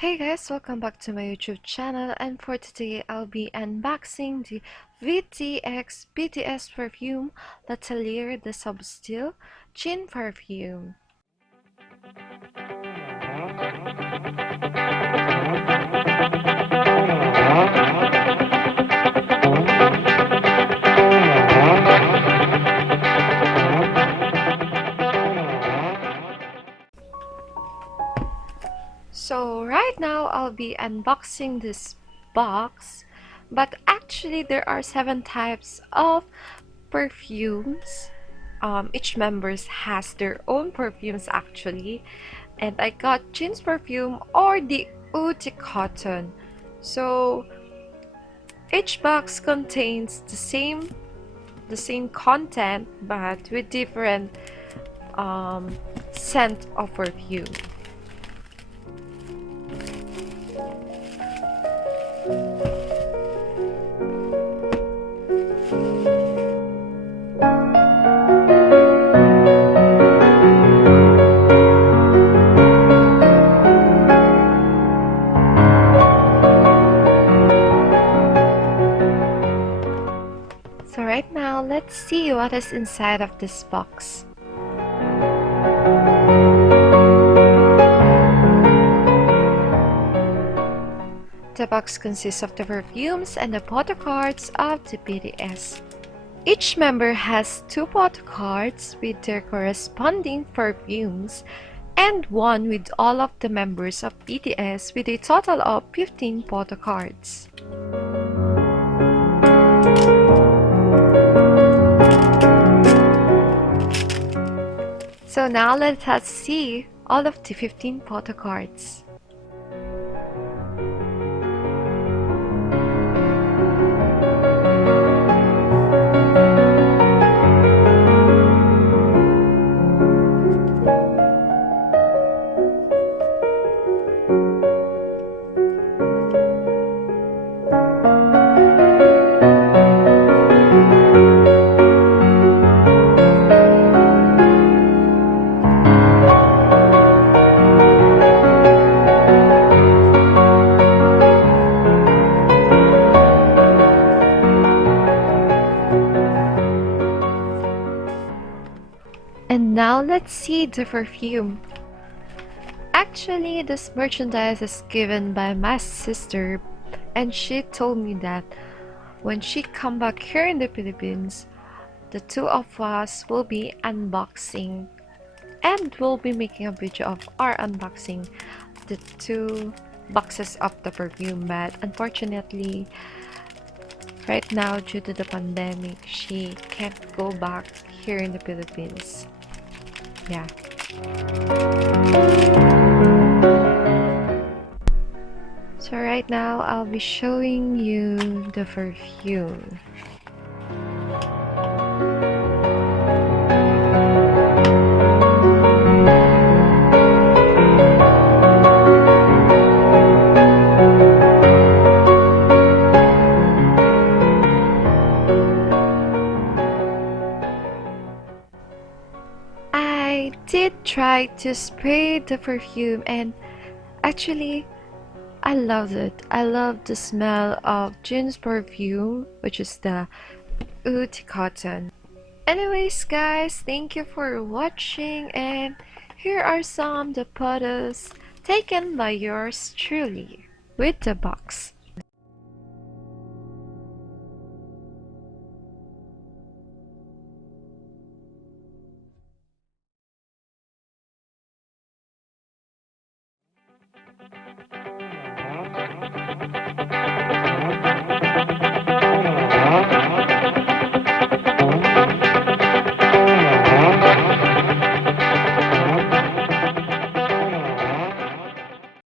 Hey guys, welcome back to my YouTube channel, and for today I'll be unboxing the BTS Perfume L'Atelier de Subtil Chin Perfume. So right now I'll be unboxing this box, but actually there are 7 types of perfumes. Each members has their own perfumes actually, and I got Jin's perfume or the Eau de Coton. So each box contains the same content but with different scent of perfume. So right now, let's see what is inside of this box. The box consists of the perfumes and the photo cards of the BTS. Each member has 2 photo cards with their corresponding perfumes and one with all of the members of BTS with a total of 15 photo cards. So now let us see all of the 15 photo cards. And now let's see the perfume. Actually, this merchandise is given by my sister, and she told me that when she come back here in the Philippines, the two of us will be unboxing and we'll be making a video of our unboxing the 2 boxes of the perfume. But unfortunately, right now due to the pandemic, she can't go back here in the Philippines. Yeah. So right now I'll be showing you the perfume. I did try to spray the perfume, and actually I loved it. I love the smell of Jin's perfume, which is the Eau de Coton. Anyways guys, thank you for watching, and here are some of the photos taken by yours truly with the box.